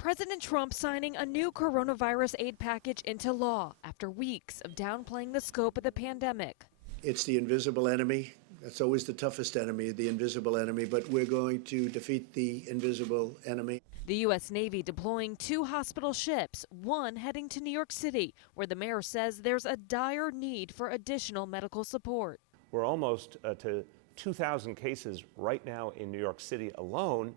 President Trump signing a new coronavirus aid package into law after weeks of downplaying the scope of the pandemic. It's the invisible enemy. That's always the toughest enemy, the invisible enemy, but we're going to defeat the invisible enemy. The U.S. Navy deploying 2 hospital ships, one heading to New York City, where the mayor says there's a dire need for additional medical support. We're almost to 2,000 cases right now in New York City alone.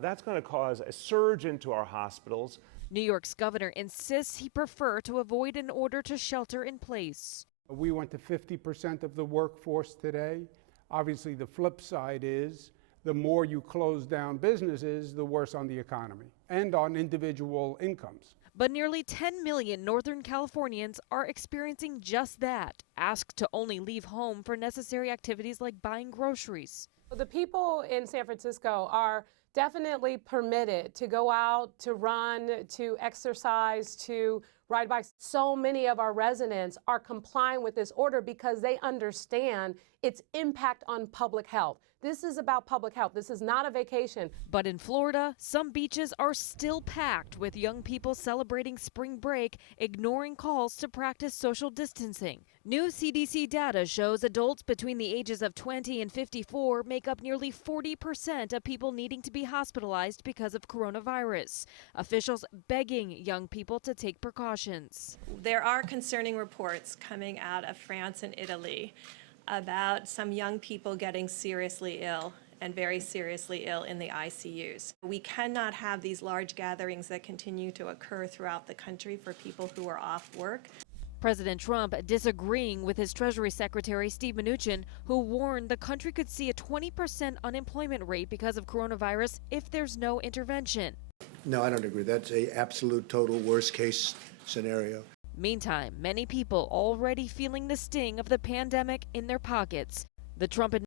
That's going to cause a surge into our hospitals. New York's governor insists he prefer to avoid an order to shelter in place. We went to 50% of the workforce today. Obviously, the flip side is the more you close down businesses, the worse on the economy and on individual incomes. But nearly 10 million Northern Californians are experiencing just that, asked to only leave home for necessary activities like buying groceries. The people in San Francisco are definitely permitted to go out, to run, to exercise, to ride bikes. So many of our residents are complying with this order because they understand its impact on public health. This is about public health. This is not a vacation. But in Florida, some beaches are still packed with young people celebrating spring break, ignoring calls to practice social distancing. New CDC data shows adults between the ages of 20 and 54 make up nearly 40% of people needing to be hospitalized because of coronavirus. Officials begging young people to take precautions. There are concerning reports coming out of France and Italy about some young people getting seriously ill and very seriously ill in the ICUs. We cannot have these large gatherings that continue to occur throughout the country for people who are off work. President Trump disagreeing with his Treasury Secretary Steve Mnuchin, who warned the country could see a 20% unemployment rate because of coronavirus if there's no intervention. No, I don't agree. That's an absolute total worst case scenario. Meantime, many people already feeling the sting of the pandemic in their pockets. The Trump